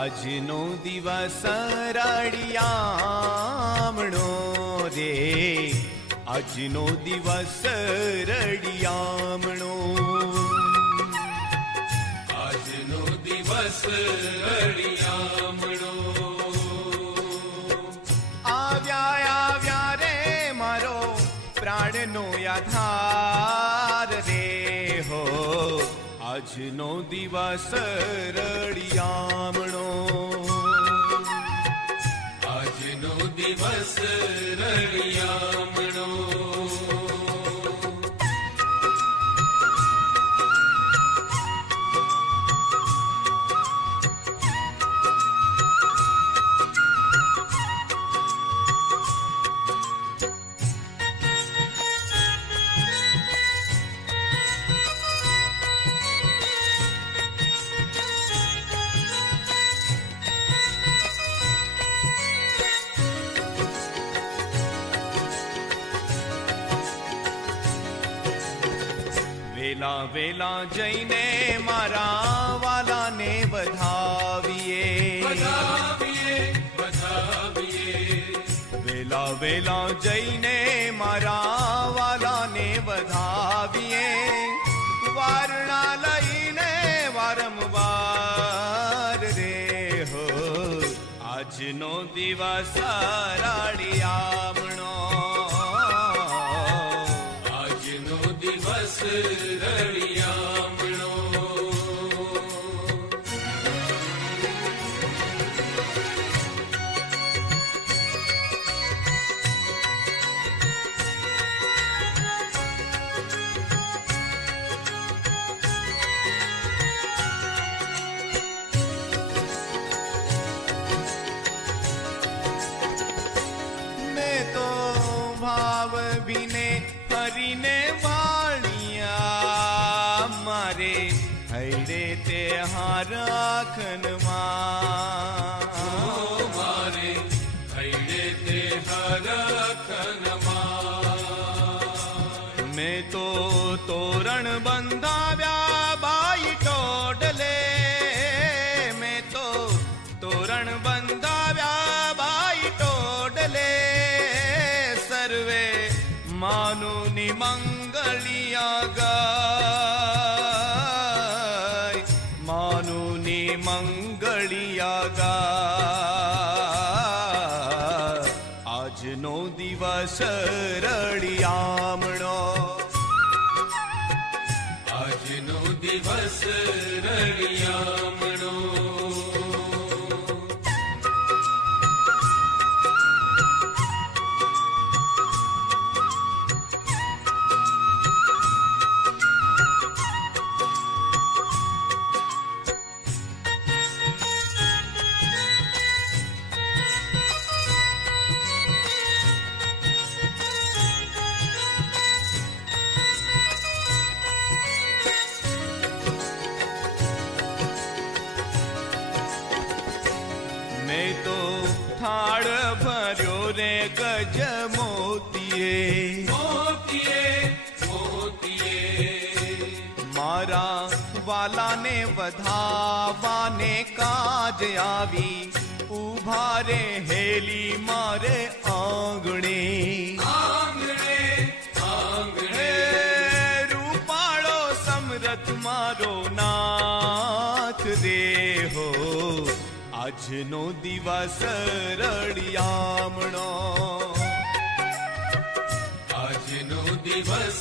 આજનો દિવસ રળિયામણો રે, આજનો દિવસ રળિયામણો, આજનો દિવસ રળિયામણો. આવ્યા રે મારો પ્રાણનો આધાર રે હો, આજનો દિવસ રળિયામણો, આજનો દિવસ રળિયામણો. વેલા વેલા જઈને મારા વાલાને વધાવીએ, વધાવીએ વધાવીએ. વેલા વેલા જઈને મારા વાલાને વધાવીએ, વારણા લઈને વારંવાર રે હો, આજનો દિવસ રળિયામણો, આજનો દિવસ રળિયામણો. મેં તો ભાવ ભીને ફરીને વાળિયા, મારે હૈડે તે હારાખનમાં, મારે હૈડે તે હરખનમાં. મેં તો તોરણ બંધાવ્યા બાઈ ટોડલે, મેં તો તોરણ બંધાવ્યા બાઈ ટોડલે, સર્વે માનુની મંગળિયા ગાય, માનુની મંગળિયા ગાય, આજનો દિવસ રળિયામણો, આજનો દિવસ રળિયામણો. મેં તો થાળ ભર્યો રે ગજ મોતીએ, મોતીએ મોતીએ. મારા વાલાને વધાવાને કાજ આવી, ઉભા રે હેલી મારે આંગણે, આંગણે આંગણે. રૂપાળો સમરથ મારો નાથ રે હો, આજનો દિવસ રળિયામણો, આજનો દિવસ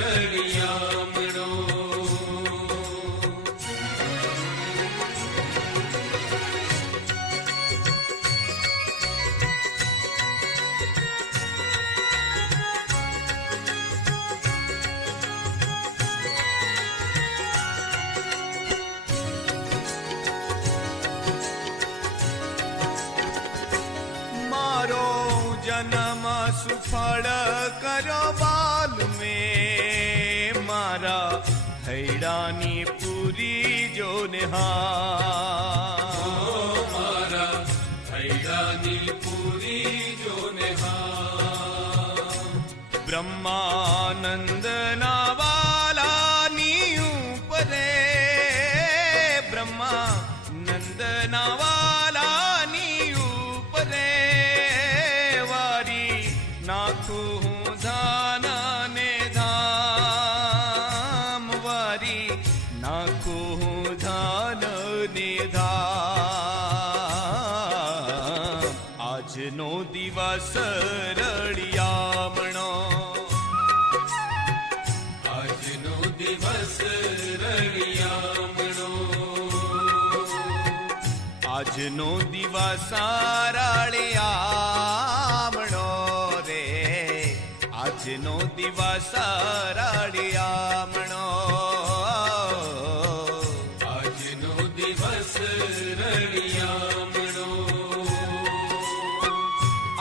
રળિયામણો. મારો જન્મ સુફળ કરો બાલ મેં, મારા હૈડાની પૂરી જો નિહાર, મારા હૈડાની પૂરી જો નિહાર. બ્રહ્માનંદના વાલાની ઉપરે, બ્રહ્માનંદના દિવસ રળિયામણો, આજનો દિવસ રળિયામણો, આજનો દિવસ રળિયામણો રે, આજનો દિવસ રળિયામણો, આજનો દિવસ રળિયામણો.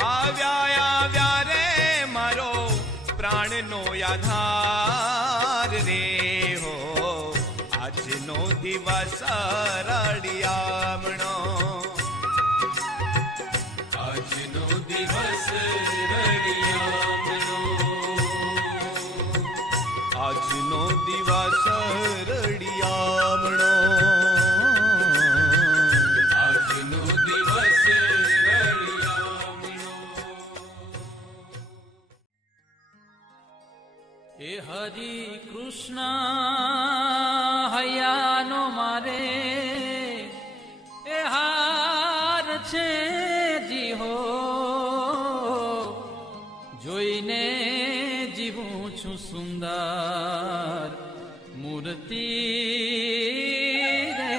આવ્યા રે મારો પ્રાણનો આધાર રે હો, આજનો દિવસ રળિયામણો, આજનો દિવસ રળિયામણો, આજનો દિવસ રળિયામણો, આજનો દિવસ રળિયામણો. હે હરિ કૃષ્ણ હૈયાનો મારે એ હાર છે જી હો, જોઈને જીવું છું સુંદર મૂર્તિ રે.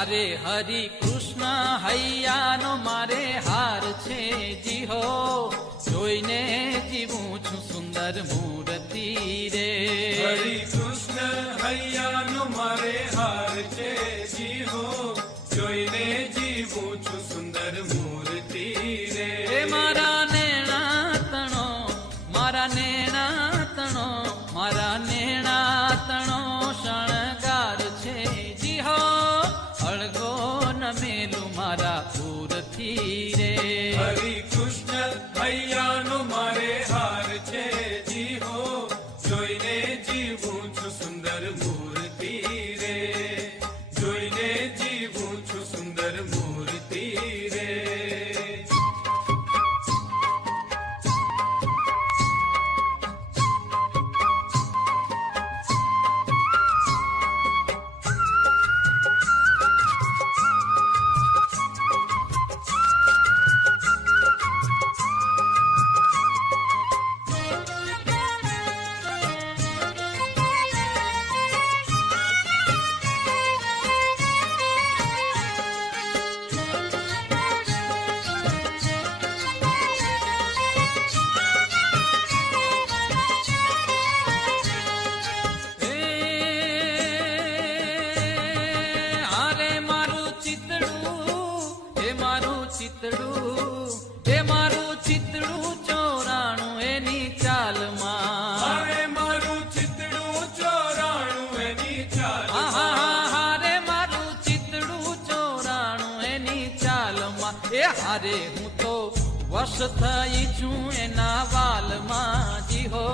હારે હરિ કૃષ્ણ હૈયાનો મારે હાર છે જી હો, જોઈને જીવું છું સુંદર મૂર્તિ રે. હરિ કૃષ્ણ હૈયાનો મારે હાર છે જી હો, જોઈને જીવું છું સુંદર મૂર્તિ રે. એ મારા નેણા તણો, મારા નેણા તણો, મારા નેણા તણો શણગાર છે જી હો, અળગો ન મેલું મારા પૂરથી રે. હરિ કૃષ્ણ હૈયાનો મારે હાર છે જી હો, જોઈને જીવું છું સુંદર મૂર્તિ રે, જોઈને જીવું છું સુંદર મૂર્તિ રે. હારે હું તો વશ થઈ છું એના વાલમાં જી હો,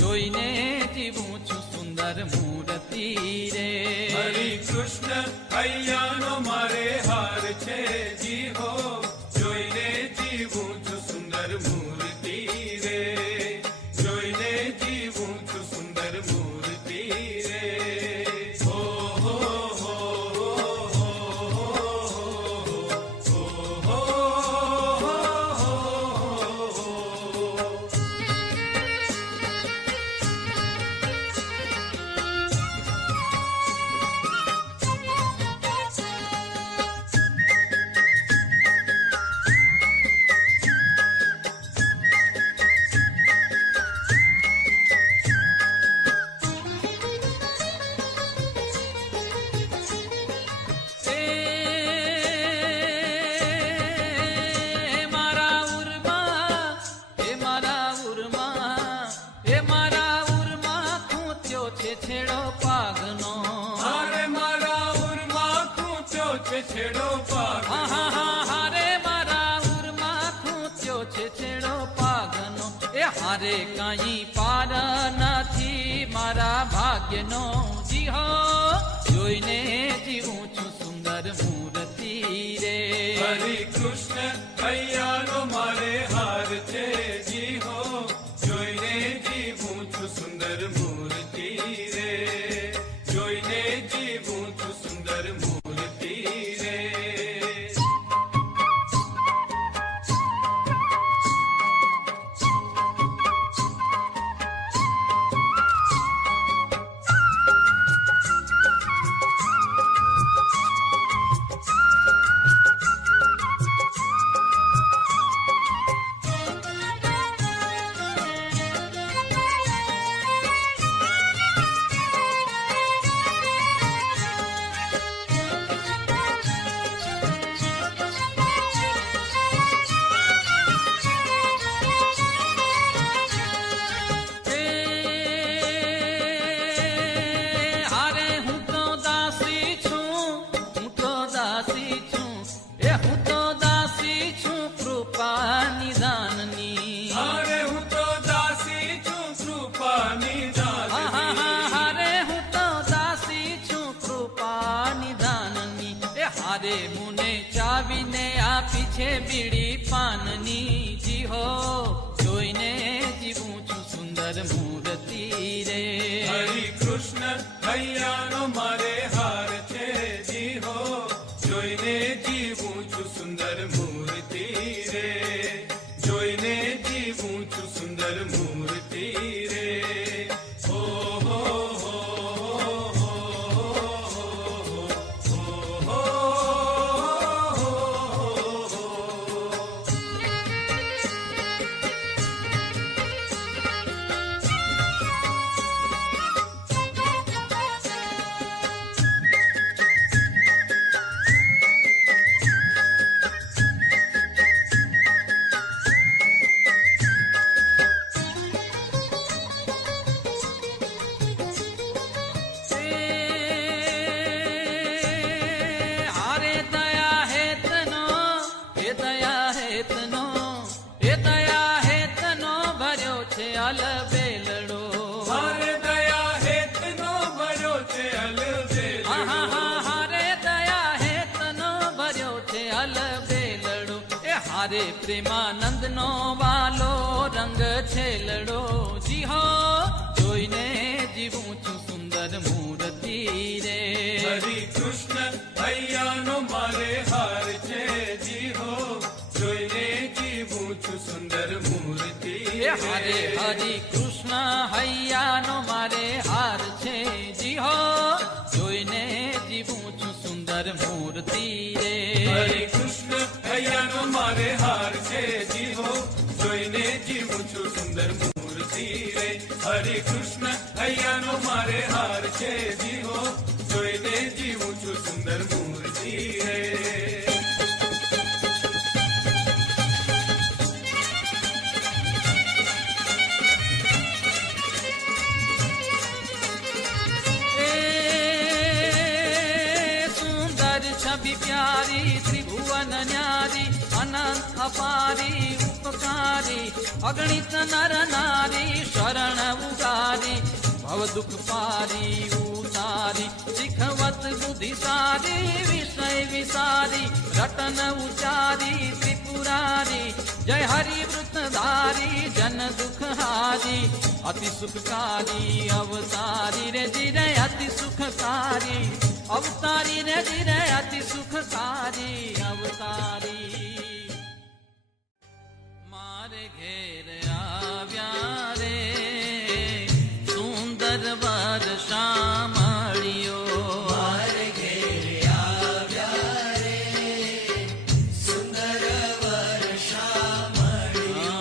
જોઈને જીવું છું સુંદર મૂર્તિ રે. હરિ કૃષ્ણ હૈયાનો મારે હાર છે જી હો, જોઈને જીવું છું સુંદર મૂર્તિ રે, જોઈને જીવું છું સુંદર મૂર્તિ રે. હો હો હો છે છેડો પાગ હારે મારા ઉરમાં થયો છે છેડો પાગનો એ હારે કાંઈ પાર નથી મારા ભાગ્યનો જી હો જોઈને જીવું છું સુંદર મૂર્તિ રે હરે કૃષ્ણ કૈયાનો મારે હાર છે જી હો જોઈને જીવું છું સુંદર મૂર્તિ રે જોઈને જીવું છું સુંદર મૂર્તિ રે બીડી પાનની જી હો જોઈને જીવું છું સુંદર મૂર્તિ રે હરે કૃષ્ણ કૈયાનો મારે હાર છે જી હો જોઈને જીવું છું સુંદર મૂર્તિ રે જોઈને જીવું છું સુંદર મૂર્તિ રે હો હો હારે પ્રેમાનંદ નો વાલો રંગ છેલડો જી હો જોઈને જીવું છું સુંદર મૂર્તિ રે હરે કૃષ્ણ કૈયાનો મારે હાર છે જી હો જોઈને જીવું છું સુંદર મૂર્તિ હારે હરે કૃષ્ણ હૈયાનો મારે હાર છે જી હો જોઈને જીવું છું સુંદર મૂર્તિ રે હરે કૃષ્ણ કૈયાનો મારે હાર છે જી હો જોઈને જીવું છું સુંદર મૂર્તિ રે હરે કૃષ્ણ કૈયાનો મારે હાર છે જી હો જોઈને જીવું છું સુંદર મૂર્તિ રે प्यारी त्रिभुवन न्यारी अनंत अपारी उपकारी अगणित नर नारी शरण उगारी भव दुख पारी उतारी शिखवत बुद्धि सारी विषय विसारी रटन उचारी त्रिपुरारी जय हरि वृतधारी जन दुख हारी अति सुखकारी अवतारी रे जिरे अति सुखकारी अवतारी रे जिरे अति सुखकारी अवतारी मारे घेर आव्या रे सुंदर वर्षा मळियो मारे घेर आव्या रे सुंदर वर्षा मळियो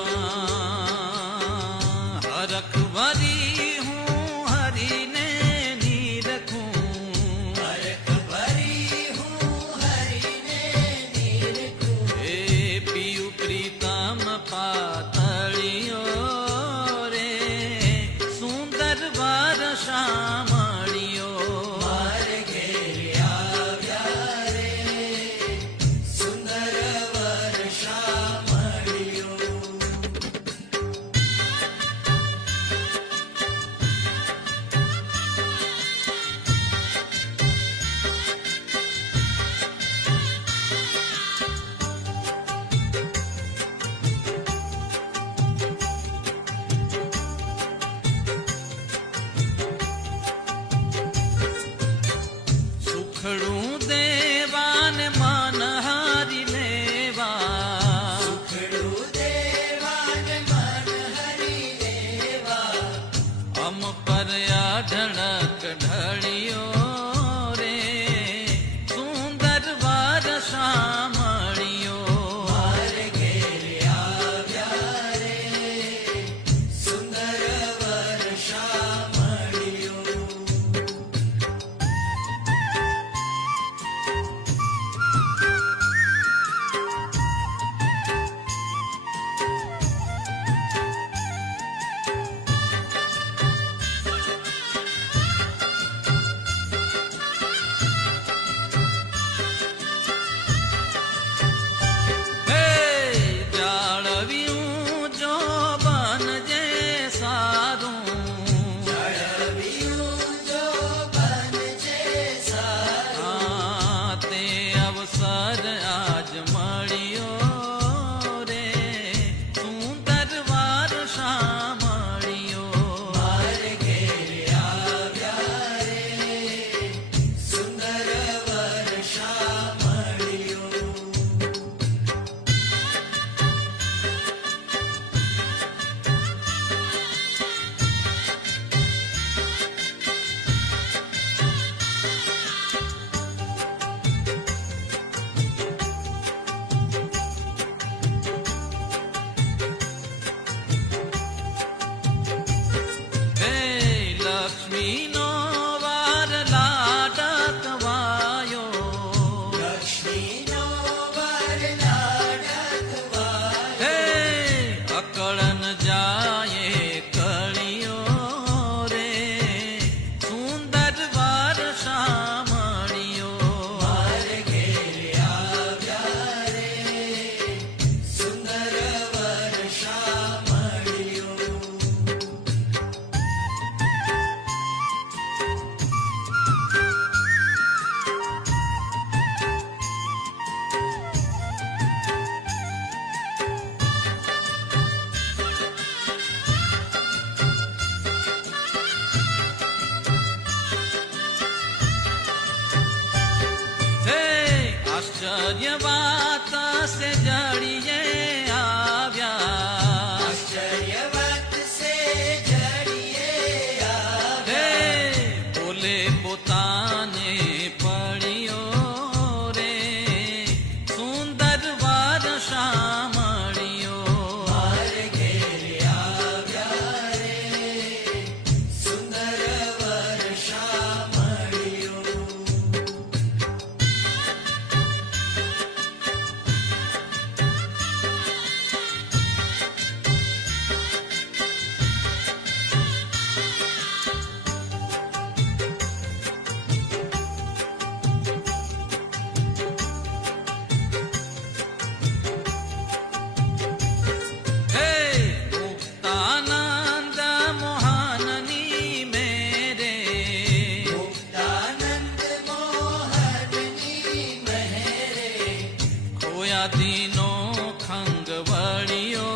हरख भरी हूँ हरि ने नी रखूं हरख भरी हूँ हरि શામળિયો મારે ઘેરે આવ્યા રે સુંદર વર શામળિયો. હે જાળવ્યું જો બનજે સારું જળવ્યું જો બનજે સારું. તે અવસર આજ મળ્યો રે સુંદર વાર શામળિયો મારે ઘેરે આવ્યા રે સુંદર વર શામળિયો. હે લક્ષ્મીનો વાર લાડકવાયો લક્ષ્મીનો વર લાડકવાયો. હે અકળન જાય કળિયો રે સુંદર વાર શામળિયો મારે ઘેરે આવ્યા રે સુંદર વર શામળિયો. હે આશ્ચર્ય વાત સે જડીએ આવ્યા આશ્ચર્ય વાત સે જડીએ આવ્યા. હે બોલે પોતાને પડ્યો રે સુંદર વાર શામળિયો મારે ઘેરે આવ્યા રે સુંદર વર શામળિયો. હે મુક્તાનંદ મોહનની મેરે મુક્તાનંદ મોહનની મહેરે ખોયા દીનો ખંગ વળ્યો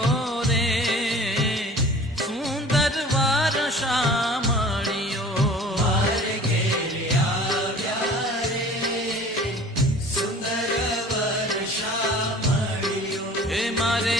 રે સુંદર વાર શામળિયો મારે ઘેરે આવ્યા રે સુંદર વર શામળિયો. હે મારે